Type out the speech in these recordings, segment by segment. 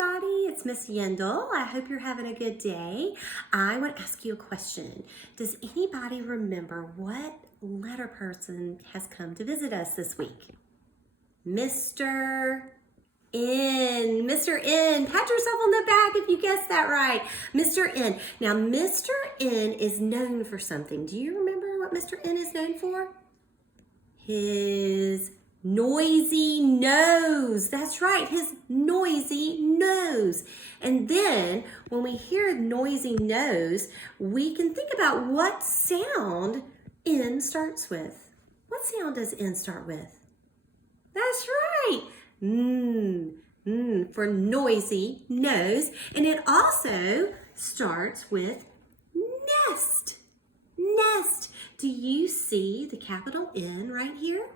everybody, it's Miss Yendel. I hope you're having a good day. I want to ask you a question. Does anybody remember what letter person has come to visit us this week? Mr. N. Mr. N. Pat yourself on the back if you guessed that right. Mr. N. Now, Mr. N is known for something. Do you remember what Mr. N is known for? His noisy nose. That's right, his noisy nose. And then when we hear noisy nose, we can think about what sound N starts with. What sound does N start with? That's right. For noisy nose. And it also starts with nest. Nest. Do you see the capital N right here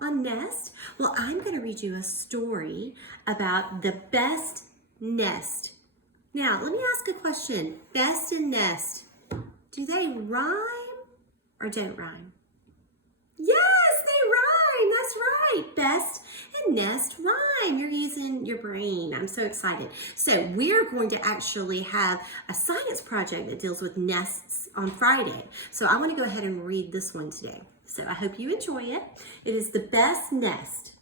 on nest? Well, I'm going to read you a story about the best nest. Now, let me ask a question. Best and nest, do they rhyme or don't rhyme? Yes, they rhyme. That's right. Best and nest rhyme. You're using your brain. I'm so excited. So we're going to actually have a science project that deals with nests on Friday. So I want to go ahead and read this one today. So I hope you enjoy it. It is The Best Nest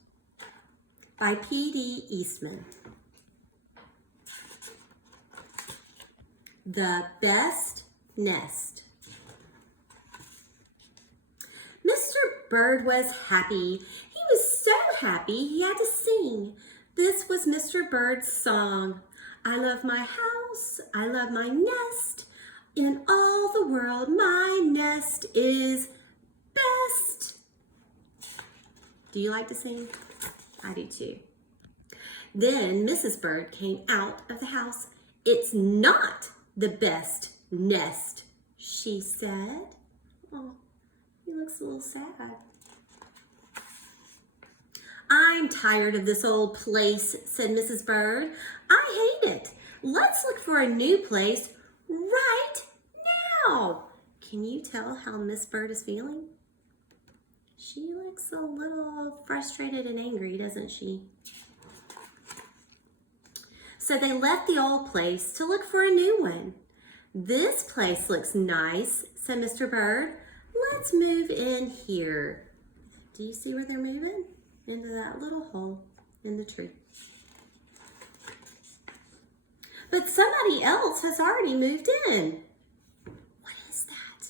by P.D. Eastman. The Best Nest. Mr. Bird was happy. He was so happy he had to sing. This was Mr. Bird's song. I love my house. I love my nest. In all the world, my nest is best. Do you like to sing? I do too. Then Mrs. Bird came out of the house. It's not the best nest, she said. Oh, he looks a little sad. I'm tired of this old place, said Mrs. Bird. I hate it. Let's look for a new place right now. Can you tell how Miss Bird is feeling? She looks a little frustrated and angry, doesn't she? So they left the old place to look for a new one. This place looks nice, said Mr. Bird. Let's move in here. Do you see where they're moving? Into that little hole in the tree. But somebody else has already moved in. What is that?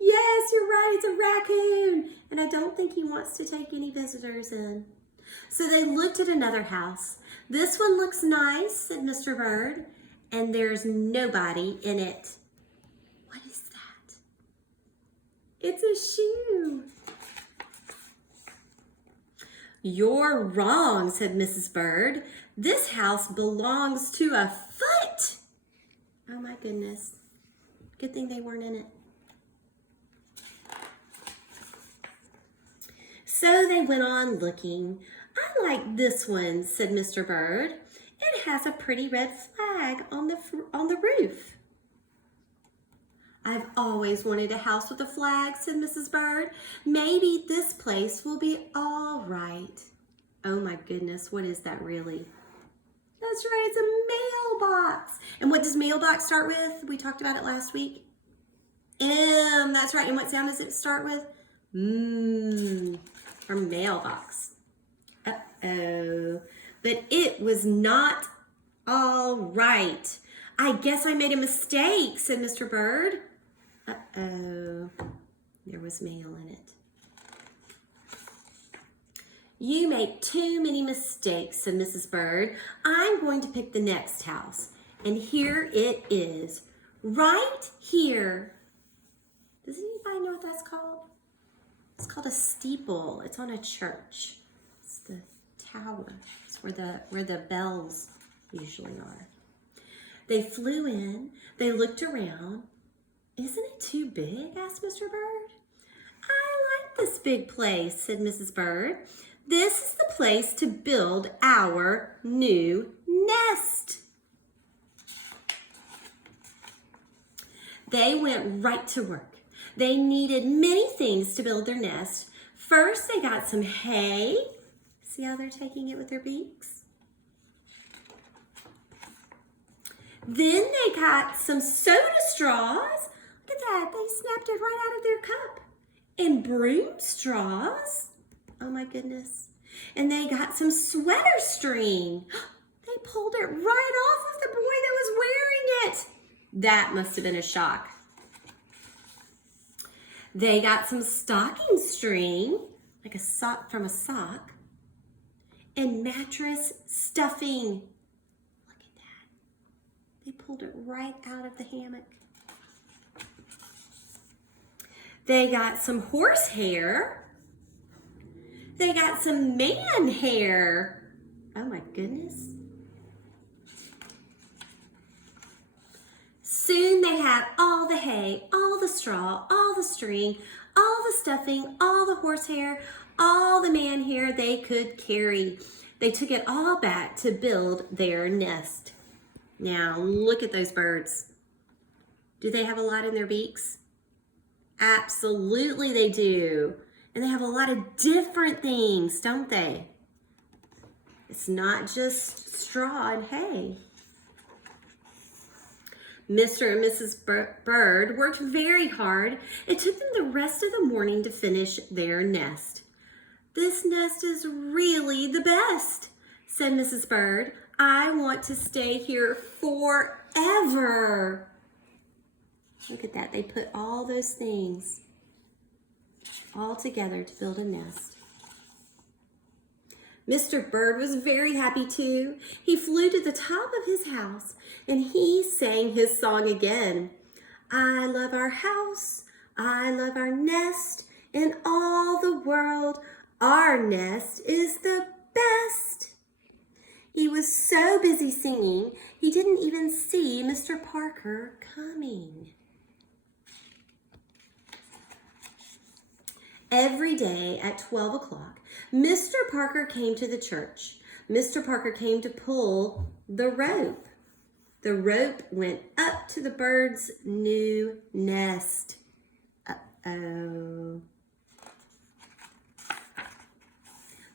Yes, you're right, it's a raccoon. And I don't think he wants to take any visitors in. So they looked at another house. This one looks nice, said Mr. Bird, and there's nobody in it. What is that? It's a shoe. You're wrong, said Mrs. Bird. This house belongs to a foot. Oh my goodness. Good thing they weren't in it. So they went on looking. I like this one, said Mr. Bird. It has a pretty red flag on the roof. I've always wanted a house with a flag, said Mrs. Bird. Maybe this place will be all right. Oh my goodness, what is that really? That's right, it's a mailbox. And what does mailbox start with? We talked about it last week. M, that's right. And what sound does it start with? For mailbox. Uh-oh. But it was not all right. I guess I made a mistake, said Mr. Bird. Uh-oh. There was mail in it. You make too many mistakes, said Mrs. Bird. I'm going to pick the next house. And here it is. Right here. Does anybody know what that's called? It's called a steeple. It's on a church. It's the tower. It's where the bells usually are. They flew in. They looked around. Isn't it too big? Asked Mr. Bird. I like this big place, said Mrs. Bird. This is the place to build our new nest. They went right to work. They needed many things to build their nest. First, they got some hay. See how they're taking it with their beaks? Then they got some soda straws. Look at that, they snapped it right out of their cup. And broom straws. Oh my goodness. And they got some sweater string. They pulled it right off of the boy that was wearing it. That must have been a shock. They got some stocking string, like a sock from a sock, and mattress stuffing. Look at that. They pulled it right out of the hammock. They got some horse hair. They got some man hair. Oh my goodness. Soon they had all the hay, all the straw, all the string, all the stuffing, all the horsehair, all the man hair they could carry. They took it all back to build their nest. Now look at those birds. Do they have a lot in their beaks? Absolutely they do. And they have a lot of different things, don't they? It's not just straw and hay. Mr. and Mrs. Bird worked very hard. It took them the rest of the morning to finish their nest. "This nest is really the best," said Mrs. Bird. "I want to stay here forever." Look at that. They put all those things all together to build a nest. Mr. Bird was very happy too. He flew to the top of his house and he sang his song again. "I love our house, I love our nest, in all the world, our nest is the best." He was so busy singing, he didn't even see Mr. Parker coming. Every day at 12 o'clock, Mr. Parker came to the church. Mr. Parker came to pull the rope. The rope went up to the bird's new nest. Uh-oh.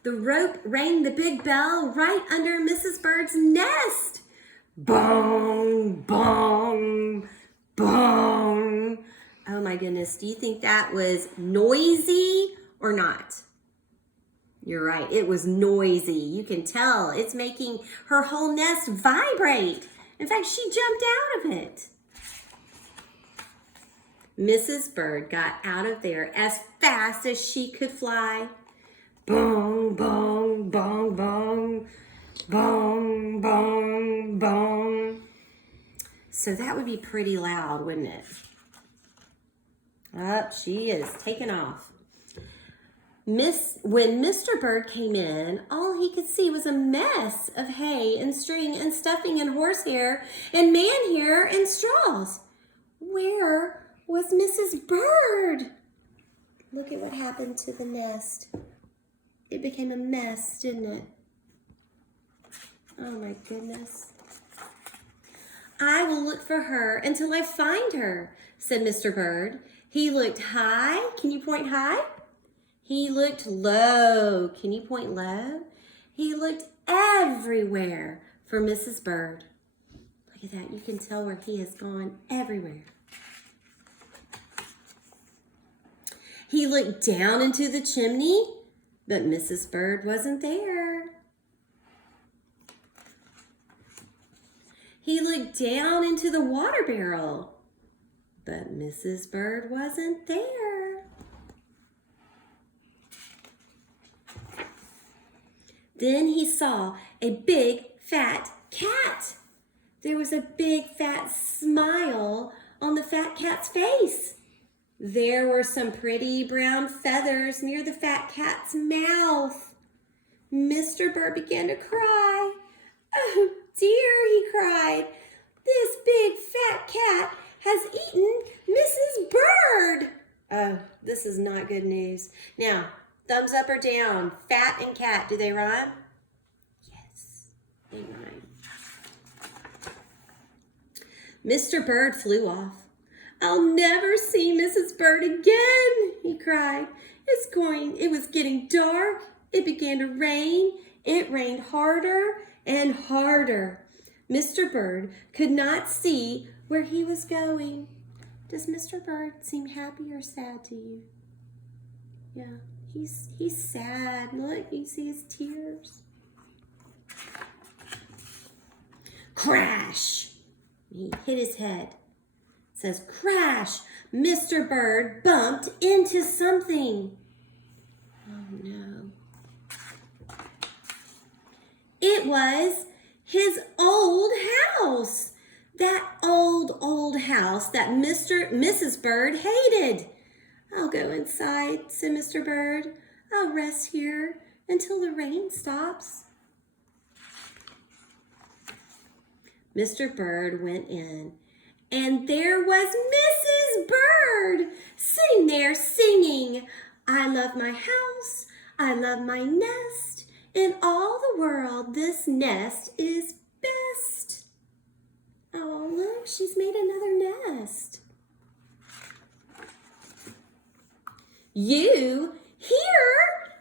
The rope rang the big bell right under Mrs. Bird's nest. Bong, bong, bong. Oh my goodness, do you think that was noisy or not? You're right, it was noisy. You can tell it's making her whole nest vibrate. In fact, she jumped out of it. Mrs. Bird got out of there as fast as she could fly. Bong, bong, bong, bong, bong, bong, bong. So that would be pretty loud, wouldn't it? Up she is, taking off. When Mr. Bird came in, all he could see was a mess of hay and string and stuffing and horsehair and man hair and straws. Where was Mrs. Bird? Look at what happened to the nest. It became a mess, didn't it? Oh my goodness. "I will look for her until I find her," said Mr. Bird. He looked high. Can you point high? He looked low. Can you point low? He looked everywhere for Mrs. Bird. Look at that. You can tell where he has gone everywhere. He looked down into the chimney, but Mrs. Bird wasn't there. He looked down into the water barrel, but Mrs. Bird wasn't there. Then he saw a big fat cat. There was a big fat smile on the fat cat's face. There were some pretty brown feathers near the fat cat's mouth. Mr. Bird began to cry. "Oh dear," he cried. "This big fat cat has eaten Mrs. Bird." Oh, this is not good news. Now, thumbs up or down, fat and cat, do they rhyme? Yes, they rhyme. Mr. Bird flew off. "I'll never see Mrs. Bird again," he cried. It was getting dark. It began to rain. It rained harder and harder. Mr. Bird could not see where he was going. Does Mr. Bird seem happy or sad to you? Yeah, he's sad. Look, you see his tears. Crash! He hit his head. It says, crash! Mr. Bird bumped into something. Oh no. It was his old house. That old house that Mrs. Bird hated. I'll go inside, said Mr. Bird. I'll rest here until the rain stops. Mr. Bird went in, and there was Mrs. Bird sitting there singing, I love my house, I love my nest. In all the world, this nest is best. Oh, look, she's made another nest. You here?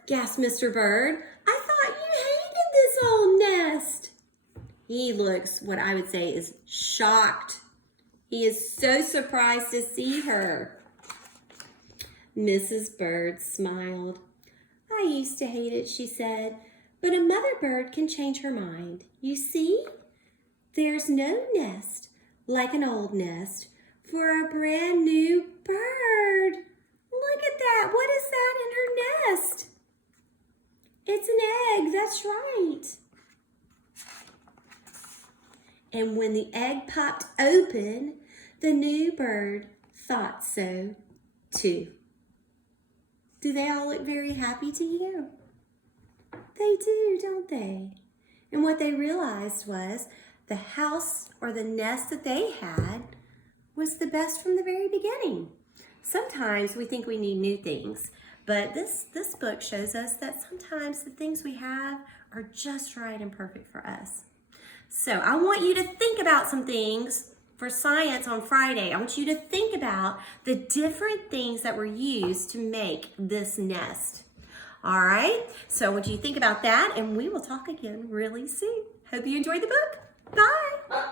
Gasped Mr. Bird. I thought you hated this old nest. He looks, what I would say, is shocked. He is so surprised to see her. Mrs. Bird smiled. I used to hate it, she said, but a mother bird can change her mind. You see, there's no nest like an old nest for a brand new bird. Look at that. What is that in her nest? It's an egg. That's right. And when the egg popped open, the new bird thought so too. Do they all look very happy to you? They do, don't they? And what they realized was the house or the nest that they had was the best from the very beginning. Sometimes we think we need new things, but this book shows us that sometimes the things we have are just right and perfect for us. So I want you to think about some things for science on Friday. I want you to think about the different things that were used to make this nest. All right, so I want you to think about that, and we will talk again really soon. Hope you enjoyed the book. Bye.